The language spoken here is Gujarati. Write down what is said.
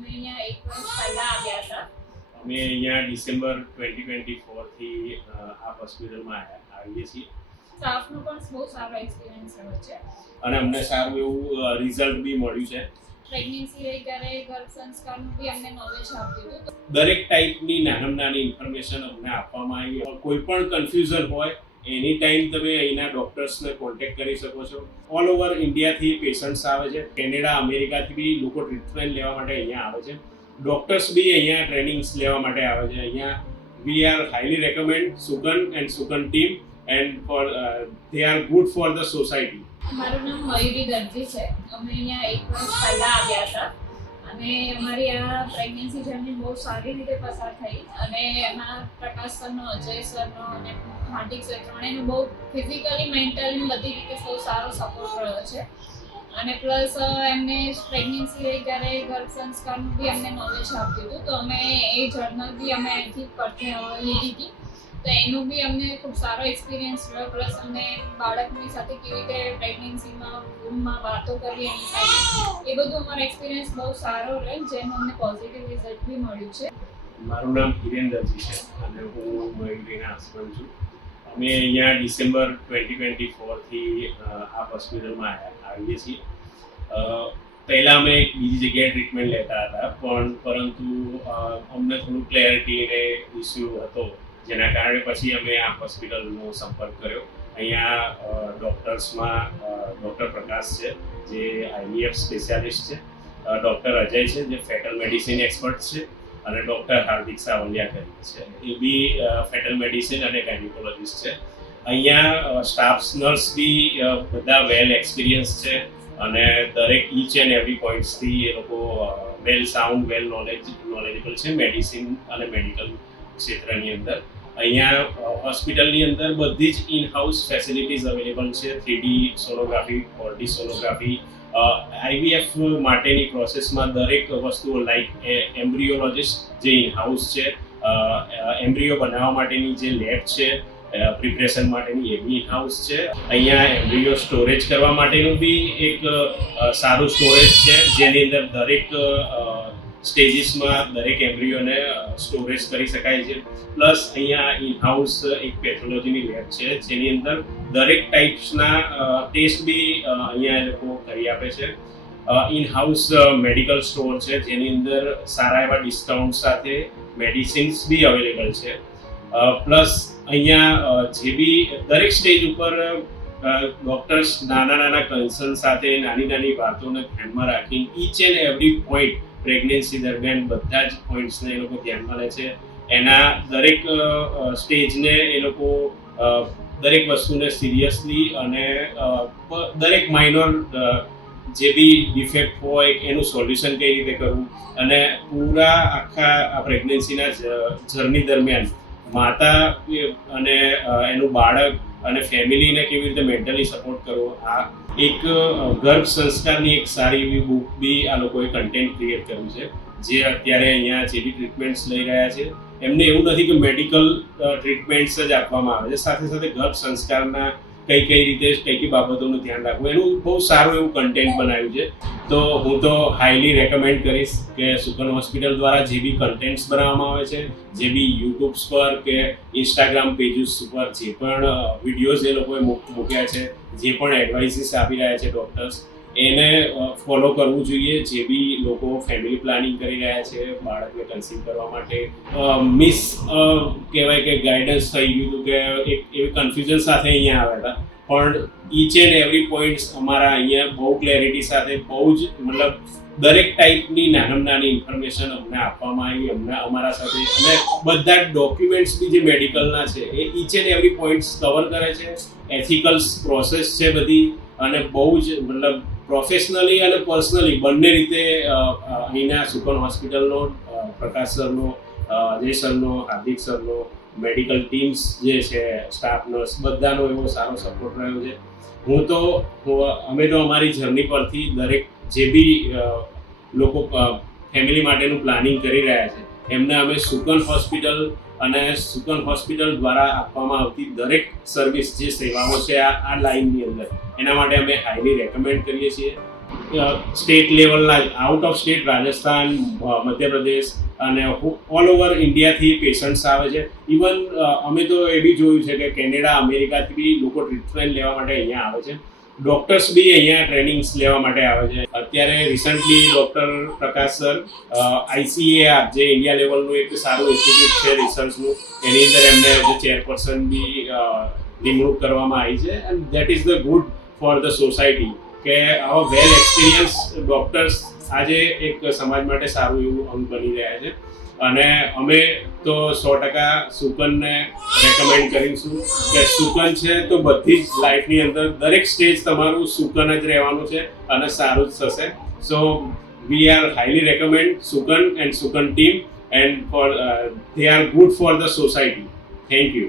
અમે અહીંયા 1 વર્ષ પહેલા આવ્યા હતા. અમે અહીંયા ડિસેમ્બર 2024 થી આ હોસ્પિટલમાં આવીએ છીએ. સ્ટાફનો પણ બહુ સારો એક્સપિરિયન્સ રહ્યો છે અને અમને સારું એવું રિઝલ્ટ બી મળ્યું છે. પ્રેગ્નન્સી રહી ત્યારે ગર્ભ સંસ્કારનું બી અમને નોલેજ આપ્યું હતું. દરેક ટાઈપની નાની ઇન્ફોર્મેશન અમને આપવામાં આવી. કોઈ પણ કન્ફ્યુઝન હોય એની ટાઈમ તમે અહીંના ડોક્ટર્સને કોન્ટેક્ટ કરી શકો છો. ઓલ ઓવર ઇન્ડિયાથી પેશન્ટ્સ આવે છે. કેનેડા, અમેરિકાથી બી લોકો ટ્રીટમેન્ટ લેવા માટે અહીંયા આવે છે. ડોક્ટર્સ બી અહીંયા ટ્રેનિંગ્સ લેવા માટે આવે છે. અહીંયા we are highly recommend Sugan and Sugan team and for they are good for the society. મારું નામ મયુરી દરજી છે. અમે અહીંયા 1 વર્ષ પહેલા આવ્યા હતા અને અમારી આ પ્રેગ્નન્સી જર્ની બહુ સારી રીતે પસાર થઈ અને એમાં પ્રકાશ સરનો, અજય સરનો અને હાર્દિક સર ત્રણેયનો બહુ ફિઝિકલી, મેન્ટલી બધી રીતે બહુ સારો સપોર્ટ રહ્યો છે. અને પ્લસ એમને પ્રેગ્નન્સી રહી ત્યારે ગર્ભ સંસ્કારનું બી અમને નોલેજ આપ્યું હતું. તો અમે એ જર્નલ બી અમે અહીંથી લીધી હતી. તો એનું બી અમને ખૂબ સારો એક્સપિરિયન્સ રહ્યો. પ્લસ અમને બાળકની સાથે કેવી રીતે પ્રેગ્નન્સીમાં રૂમમાં વાતો કરવી એની સાથે એ બધું અમારો એક્સપિરિયન્સ બહુ સારો રહ્યો, જેનું અમને પોઝિટિવ રિઝલ્ટ બી મળ્યું છે. મારું નામ હિરેન દરજી છે અને હું મયુરીના હસબન્ડ છું. અમે અહીંયા ડિસેમ્બર 2024 થી આ હોસ્પિટલમાં આવીએ છીએ. પહેલાં અમે એક બીજી જગ્યાએ ટ્રીટમેન્ટ લેતા હતા, પરંતુ અમને થોડું ક્લેરિટી અને ઇસ્યુ હતો, જેના કારણે પછી અમે આ હોસ્પિટલનો સંપર્ક કર્યો. અહીંયા ડૉક્ટર્સમાં ડૉક્ટર પ્રકાશ છે, જે IVF સ્પેશિયાલિસ્ટ છે, ડૉક્ટર અજય છે, જે ફેટલ મેડિસિન એક્સપર્ટ છે, અને ડૉક્ટર હાર્દિક સાવલિયા કરીને છે, એ બી ફેટલ મેડિસિન અને ગાયનેકોલોજીસ્ટ છે. અહીંયા સ્ટાફ નર્સ બી બધા વેલ એક્સપિરિયન્સ છે અને દરેક ઈચ એન્ડ એવરી પોઈન્ટ્સથી એ લોકો વેલ સાઉન્ડ, વેલ નોલેજેબલ છે મેડિસિન અને મેડિકલ ક્ષેત્રની અંદર. અહીંયા હોસ્પિટલની અંદર બધી જ ઇન હાઉસ ફેસિલિટીઝ અવેલેબલ છે. 3D sonography, 4D sonography, IVF માટેની પ્રોસેસમાં દરેક વસ્તુઓ લાઈક એમ્બ્રિયોલોજિસ્ટ જે ઇન હાઉસ છે, એમ્બ્રિયો બનાવવા માટેની જે લેબ છે, પ્રિપરેશન માટેની એ બી ઇન હાઉસ છે. અહીંયા એમ્બ્રિયો સ્ટોરેજ કરવા માટેનું બી એક સારું સ્ટોરેજ છે, જેની અંદર દરેક સ્ટેજીસમાં દરેક એમ્બ્રિયોને સ્ટોરેજ કરી શકાય છે. પ્લસ અહીંયા ઇન હાઉસ એક પેથોલોજીની લેબ છે, જેની અંદર દરેક ટાઈપ્સના ટેસ્ટ બી અહીંયા એ લોકો કરી આપે છે. ઇન હાઉસ મેડિકલ સ્ટોર છે, જેની અંદર સારા એવા ડિસ્કાઉન્ટ સાથે મેડિસિન્સ બી અવેલેબલ છે. પ્લસ અહીંયા જે બી દરેક સ્ટેજ ઉપર ડૉક્ટર્સ નાના કન્સર્ન સાથે નાની વાતોને ધ્યાનમાં રાખીને inch and every point pregnancy દરમિયાન બધા જ પોઈન્ટ્સને એ લોકો ધ્યાનમાં લે છે. એના દરેક સ્ટેજને એ લોકો દરેક વસ્તુને સિરિયસલી અને દરેક માઇનોર જે બી ડિફેક્ટ હોય એનું સોલ્યુશન કઈ રીતે કરવું, અને પૂરા આખા આ પ્રેગ્નન્સીના જર્ની દરમિયાન માતા અને એનું બાળક અને ફેમિલીને કેવી રીતે મેન્ટલી સપોર્ટ કરવો, આ એક ગર્ભ સંસ્કારની એક સારી એવી બુક બી આ લોકોએ કન્ટેન્ટ ક્રિએટ કર્યું છે. જે અત્યારે અહીંયા જે બી ટ્રીટમેન્ટ્સ લઈ રહ્યા છે એમને એવું નથી કે મેડિકલ ટ્રીટમેન્ટ્સ જ આપવામાં આવે છે, સાથે સાથે ગર્ભ સંસ્કારના કઈ રીતે કઈ બાબતોનું ધ્યાન રાખવું, એનું બહુ સારું એવું કન્ટેન્ટ બનાવ્યું છે. તો હું તો હાઈલી રેકમેન્ડ કરીશ કે સુગન હોસ્પિટલ દ્વારા જે બી કન્ટેન્ટ્સ બનાવવામાં આવે છે, જે બી યુટ્યુબ્સ પર કે ઇન્સ્ટાગ્રામ પેજીસ ઉપર જે પણ વિડીયોઝ એ લોકોએ મૂક્યા છે, જે પણ એડવાઇસીસ આપી રહ્યા છે ડૉક્ટર્સ, એને ફોલો કરવું જોઈએ. જે બી લોકો ફેમિલી પ્લાનિંગ કરી રહ્યા છે બાળકને કન્સીવ કરવા માટે, કહેવાય કે ગાઈડન્સ થઈ ગયું હતું કે એક એવી કન્ફ્યુઝન સાથે અહીંયા આવ્યા હતા, પણ ઈચ એન્ડ એવરી પોઈન્ટ્સ અમારા અહીંયા બહુ ક્લેરિટી સાથે બહુ જ મતલબ દરેક ટાઈપની નાની ઇન્ફોર્મેશન અમને આપવામાં આવી અમારા સાથે. અને બધા ડોક્યુમેન્ટ્સ બી જે મેડિકલના છે એ each and every points cover કરે છે. એથિકલ્સ પ્રોસેસ છે બધી, અને બહુ જ મતલબ પ્રોફેશનલી અને પર્સનલી બંને રીતે અહીંના સુગન હોસ્પિટલનો, પ્રકાશ સરનો, અજય સરનો, હાર્દિક સરનો, મેડિકલ ટીમ્સ જે છે, સ્ટાફ નર્સ, બધાનો એવો સારો સપોર્ટ રહ્યો છે. અમે તો અમારી જર્ની પરથી દરેક જે બી લોકો ફેમિલી માટેનું પ્લાનિંગ કરી રહ્યા છે એમને અમે સુગન હોસ્પિટલ અને સુગન હોસ્પિટલ દ્વારા આપવામાં આવતી દરેક સર્વિસ જે સેવાઓ છે આ લાઇનની અંદર, એના માટે અમે હાઈલી રેકમેન્ડ કરીએ છીએ. સ્ટેટ લેવલના out of state Rajasthan, Madhya Pradesh અને ઓલ ઓવર ઇન્ડિયાથી પેશન્ટ્સ આવે છે. ઇવન અમે તો એ બી જોયું છે કે કેનેડા, અમેરિકાથી બી લોકો ટ્રીટમેન્ટ લેવા માટે અહીંયા આવે છે. ડૉક્ટર્સ બી અહીંયા ટ્રેનિંગ્સ લેવા માટે આવે છે. અત્યારે રિસન્ટલી ડૉક્ટર પ્રકાશ સર ICAR જે ઇન્ડિયા લેવલનું એક સારું ઇન્સ્ટિટ્યૂટ છે રિસર્ચનું, એની અંદર એમને એઝ ચેરપર્સન બી નિમણૂક કરવામાં આવી છે. And that is the good for the society કે આવા વેલ એક્સપિરિયન્સ ડૉક્ટર્સ આજે એક સમાજ માટે સારું એવું અંગ બની રહ્યા છે. અને અમે તો 100% સુકનને રેકમેન્ડ કરીશું કે સુકન છે તો બધી જ લાઈફની અંદર દરેક સ્ટેજ તમારું સુકન જ રહેવાનું છે અને સારું જ થશે. So we are highly recommend Sukan and Sukan team and for they are good for the society. Thank you.